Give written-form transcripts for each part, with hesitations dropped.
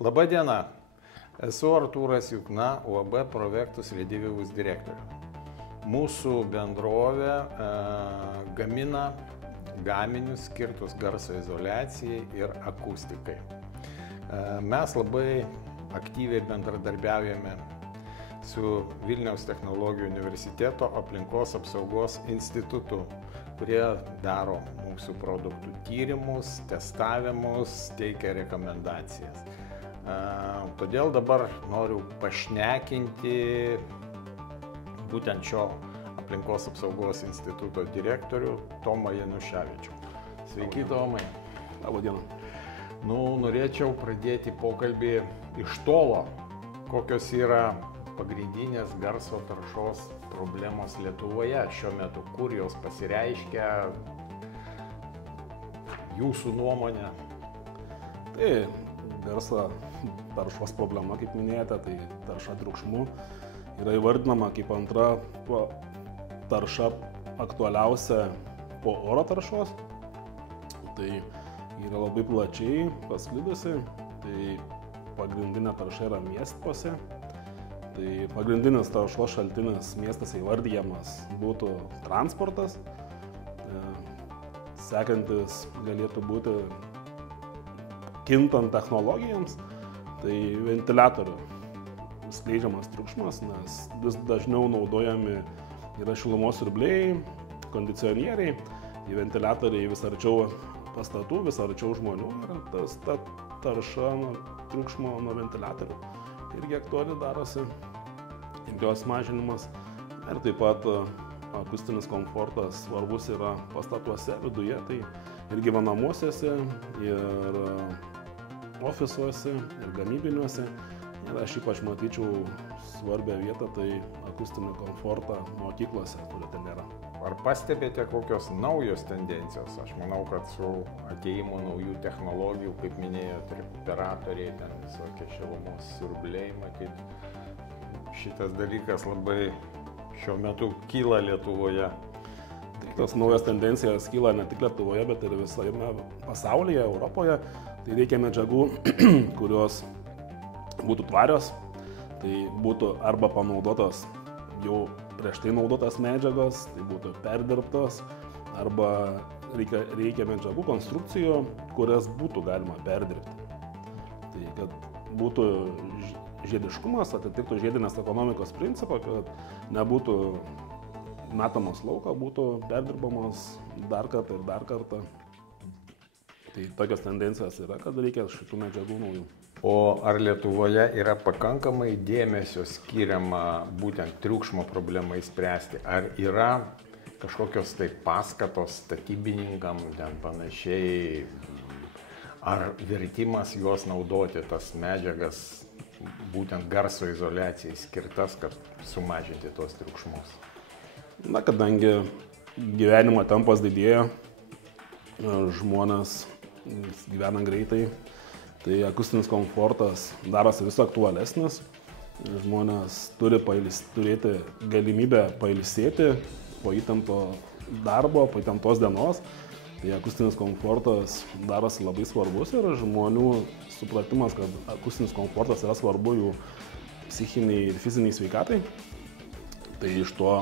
Laba diena, esu Artūras Jukna, UAB Provectus Redivivus direktorius. Mūsų bendrovė gamina gaminius skirtus garso izoliacijai ir akustikai. Mes labai aktyviai bendradarbiaujame su Vilniaus technologijų universiteto aplinkos apsaugos institutu, kurie daro mūsų produktų tyrimus, testavimus, teikia rekomendacijas. Todėl dabar noriu pašnekinti būtent šio aplinkos apsaugos instituto direktorių Tomą Januševičių. Sveiki, Tomai. Labą dieną. Norėčiau pradėti pokalbį iš tolo, kokios yra pagrindinės garso taršos problemos Lietuvoje šiuo metu, kur jos pasireiškia, jūsų nuomonė. Tai garso taršos problema, kaip minėjote, tai tarša triukšmu yra įvardinama kaip antra tarša aktualiausia po oro taršos. Tai yra labai plačiai pasklidusi, tai pagrindinė tarša yra miestuose. Tai pagrindinis taršos šaltinis miestuose įvardyjamas būtų transportas. Sekantis galėtų būti kintant technologijams, tai ventiliatorių skleidžiamas triukšmas, nes vis dažniau naudojami yra šilumos siurbliai, kondicionieriai, ventiliatoriai vis arčiau pastatų, vis arčiau žmonių ir ta tarša triukšmo nuo ventiliatorių irgi aktuali darosi ir jos mažinimas. Ir taip pat akustinis komfortas svarbus yra pastatuose viduje, tai ir gyvenamuosiuose, ir ofisuose, ir gamybiniuose. Ir aš ypač matyčiau svarbią vietą, tai akustinį komfortą mokyklose, kurio ten nėra. Ar pastebėte kokios naujos tendencijos? Aš manau, kad su atėjimu naujų technologijų, kaip minėjote, rekuperatoriai, ten visokie šilumos siurbliai, matyt, šitas dalykas labai šiuo metu kyla Lietuvoje. Tai tos naujos tendencijos kyla ne tik Lietuvoje, bet ir visame pasaulyje, Europoje. Tai reikia medžiagų, kurios būtų tvarios, tai būtų arba panaudotos jau prieš tai naudotas medžiagos, tai būtų perdirbtos, arba reikia medžiagų konstrukcijų, kurias būtų galima perdirbti. Tai kad būtų žiediškumas, atitiktų žiedinės ekonomikos principą, kad nebūtų metamos lauką, būtų perdirbamos dar kartą ir dar kartą. Tai tokios tendencijos yra, kad reikia šitų medžiagų naujų. O ar Lietuvoje yra pakankamai dėmesio skiriama būtent triukšmo problemai spręsti? Ar yra kažkokios tai paskatos statybininkam, ten panašiai, ar vertimas juos naudoti, tas medžiagas, būtent garso izoliacijai skirtas, kad sumažinti tos triukšmus? Na, kadangi gyvenimo tempas didėja, žmonės gyvena greitai, tai akustinis komfortas darosi vis aktualesnis. Žmonės turi turėti galimybę pailsėti po įtempto darbo, po įtemptos dienos. Tai akustinis komfortas darosi labai svarbus ir žmonių supratimas, kad akustinis komfortas yra svarbu jų psichiniai ir fiziniai sveikatai. Tai iš to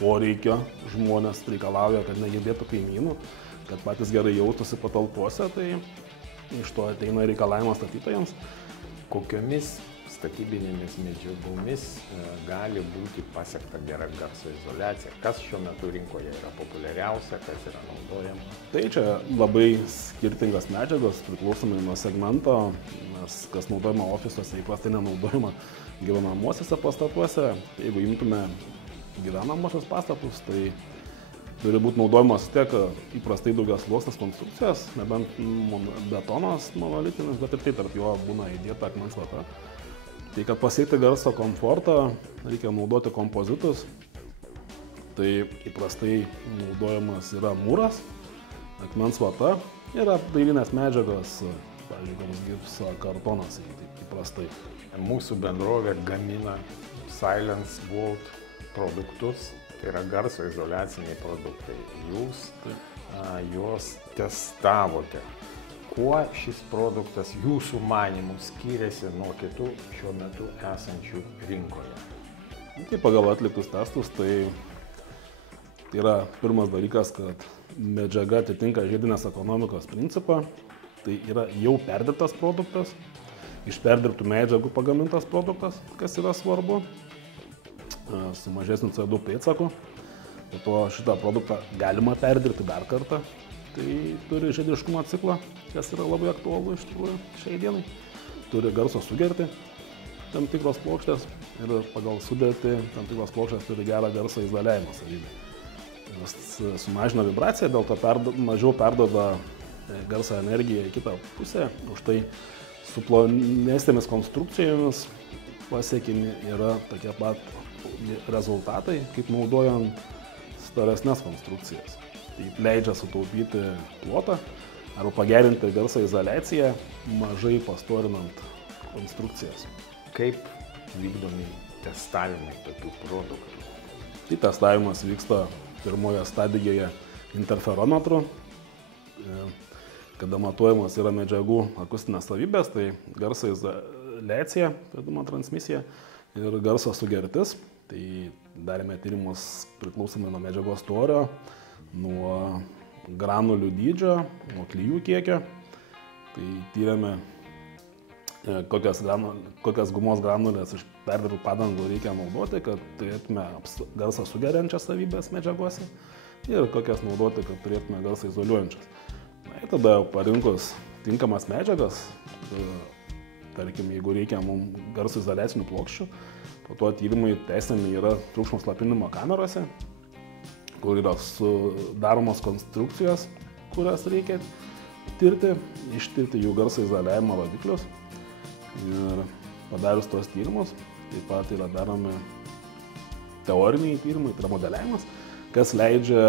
poreikio žmonės reikalauja, kad negirdėtų kaimynų, kad patys gerai jaustųsi patalpose, tai iš to ateina reikalavimas statytojams. Kokiomis statybinėmis medžiagomis gali būti pasiekta gera garso izoliacija? Kas šiuo metu rinkoje yra populiariausia, kas yra naudojama? Tai čia labai skirtingas medžiagos, priklausomai nuo segmento, nes kas naudojama ofisuose, įprastai nenaudojama gyvenamuosiuose pastatuose. Jeigu imtume gyvenamosios pastatus, tai turi būti naudojamas tiek įprastai daugiasluoksnės konstrukcijos, nebent betonas monolitinis, bet ir tai tarp jo būna įdėta akmens vata. Tai kad pasiekti garso komfortą, reikia naudoti kompozitus. Tai įprastai naudojamas yra mūras, akmens vata ir apdailinės medžiagos, pavyzdžiui, koks gipso kartonas, taip įprastai. Mūsų bendrovė gamina Silence Vault produktus. Tai yra garso izoliaciniai produktai. Jūs juos testavote. kuo šis produktas jūsų manimų skiriasi nuo kitų šiuo metu esančių rinkoje? Tai pagal atliktus testus, tai yra pirmas dalykas, kad medžiaga atitinka žiedinės ekonomikos principą, tai yra jau perdirbtas produktas, iš perdirbtų medžiagų pagamintas produktas, kas yra svarbu, su mažesniu CO2 pėdsaku. Po to šitą produktą galima perdirbti dar kartą, tai turi žiediškumo ciklą, kas yra labai aktualu iš tikrųjų šiai dienai. Turi garso sugerti tam tikros plokštės ir pagal sudėtį tam tikros plokštės turi gerą garso izoliavimo savybę. Jos sumažina vibraciją, dėl to mažiau perduoda garso energiją į kitą pusę, už tai su plonesnėmis konstrukcijomis pasiekimi yra tokie pat rezultatai, kaip naudojant storesnės konstrukcijas. Tai leidžia sutaupyti plotą arba pagerinti garso izoliaciją, mažai pastorinant konstrukcijas. Kaip vykdomi testavimai tokių produktų? Tai testavimas vyksta pirmoje stadijoje interferometru, kada matuojamas yra medžiagų akustinės savybės, tai garso izoliacija, vadinama transmisija, ir garso sugertis. Tai darėme tyrimus priklausomai nuo medžiagos storio, nuo granulių dydžio, nuo klijų kiekio. Tai tyrėme, kokias gumos granulės iš perdirbtų padangų reikia naudoti, kad turėtume garsą sugeriančias savybės medžiagose ir kokias naudoti, kad turėtume garsą izoliuojančias. Na ir tada parinkus tinkamas medžiagas, tarkim, jeigu reikia mums garso izoliacinių plokščių, po to tyrimai tęsiami yra triukšmo slopinimo kamerose, kur yra sudaromos konstrukcijos, kurias reikia tirti, ištirti jų garso izoliavimo rodiklius. Ir padarius tos tyrimus, taip pat yra daromi teoriniai tyrimai, tai yra modeliavimas, kas leidžia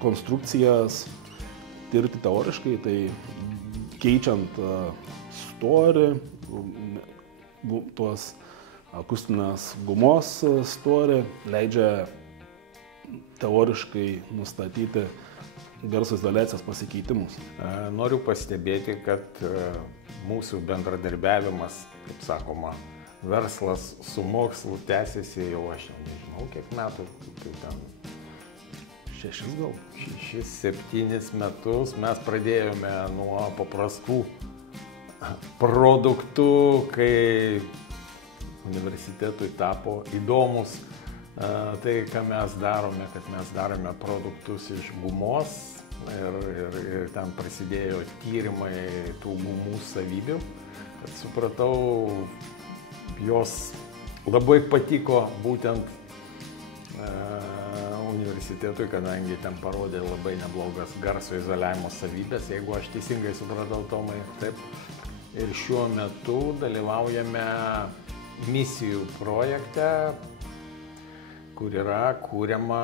konstrukcijas tirti teoriškai, tai keičiant storį, tuos akustinės gumos storį, leidžia teoriškai nustatyti garso izoliacijos pasikeitimus. Noriu pastebėti, kad mūsų bendradarbiavimas, kaip sakoma, verslas su mokslu tęsiasi jau aš nežinau kiek metų, kaip ten 6 gal. 6-7 metus mes pradėjome nuo paprastų produktų, kai universitetui tapo įdomus tai, ką mes darome, kad mes darome produktus iš gumos ir ten prasidėjo tyrimai tų gumų savybių, kad supratau, jos labai patiko būtent universitetui, kadangi ten parodė labai neblogas garso izoliavimo savybės, jeigu aš teisingai supratau, Tomai, taip. Ir šiuo metu dalyvaujame misijų projekte, kur yra kūriama,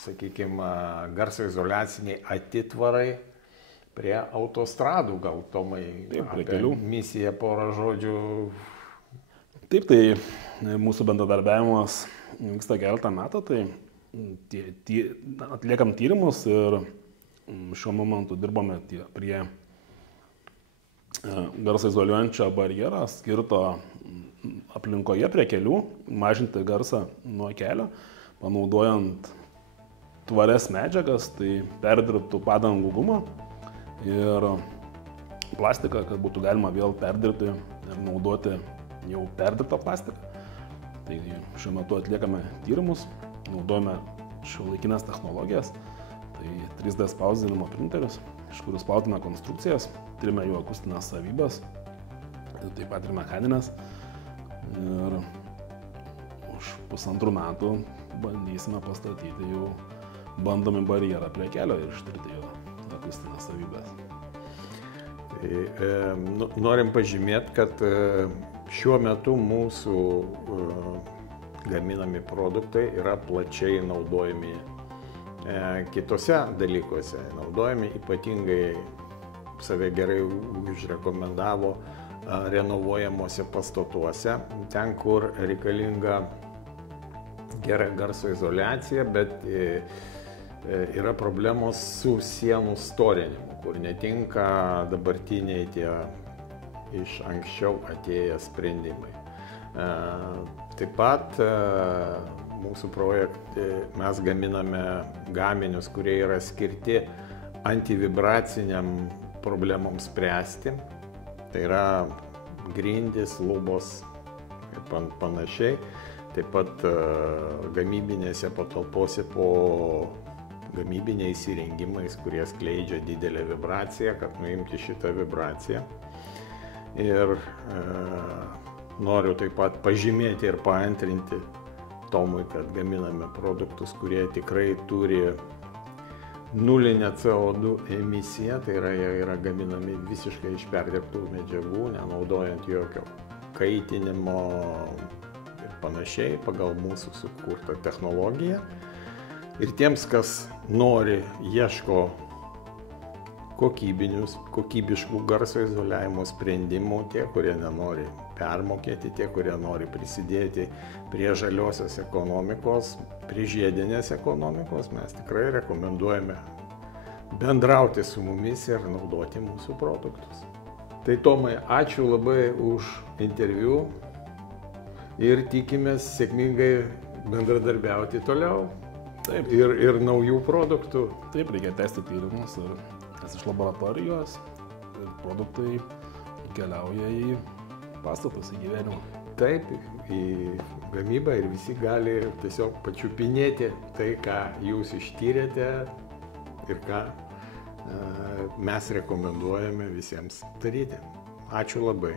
sakykime, garso izoliaciniai atitvarai prie autostradų, gal Tomai, taip, prie kelių. Misiją porą žodžių. Taip, tai mūsų bendradarbiavimas vyksta keletą metų, tai atliekam tyrimus ir šiuo momentu dirbame prie garso izoliuojančio barjerą skirto aplinkoje prie kelių, mažinti garsą nuo kelio, panaudojant tvarias medžiagas, tai perdirbtų padangų gumą ir plastiką, kad būtų galima vėl perdirbti ir naudoti jau perdirbtą plastiką. Tai šiuo metu atliekame tyrimus, naudojame šiuolaikinės technologijas, tai 3D spausdinimo printerius, iš kurių spausdina konstrukcijas, tyrime jų akustinės savybės, taip pat ir mechaninės. Ir už 1,5 metų bandysime pastatyti jau bandomį barjerą prie kelio ir ištirti jo akustinės savybės. Tai, norim pažymėti, kad šiuo metu mūsų gaminami produktai yra plačiai naudojami kitose dalykuose. Naudojami ypatingai, save gerai užrekomendavo, renovuojamuose pastatuose, ten, kur reikalinga gera garso izoliacija, bet yra problemos su sienų storinimu, kur netinka dabartiniai tie iš anksčiau atėję sprendimai. Taip pat mūsų projekte mes gaminame gaminius, kurie yra skirti antivibraciniam problemoms spręsti. Tai yra grindys, lubos ir panašiai. Taip pat gamybinėse patalpose po gamybiniais įrengimais, kurie skleidžia didelę vibraciją, kad nuimti šitą vibraciją. Ir noriu taip pat pažymėti ir paantrinti Tomui, kad gaminame produktus, kurie tikrai turi nulinę CO2 emisiją, tai yra, jie yra gaminami visiškai iš perdirbtų medžiagų, nenaudojant jokio kaitinimo ir panašiai pagal mūsų sukurtą technologiją. Ir tiems, kas nori, ieško kokybiškų garso izoliavimo sprendimų, tie, kurie nenori permokėti, tie, kurie nori prisidėti prie žaliosios ekonomikos, prie žiedinės ekonomikos, mes tikrai rekomenduojame bendrauti su mumis ir naudoti mūsų produktus. Tai Tomai, ačiū labai už interviu ir tikimės sėkmingai bendradarbiauti toliau. Taip. Ir naujų produktų. Taip, reikia tęsti tyrimus ir iš laboratorijos ir produktai keliauja į pastatus, į gyvenimą. Taip, į gamybą ir visi gali tiesiog pačiupinėti tai, ką jūs ištyrėte ir ką mes rekomenduojame visiems daryti. Ačiū labai.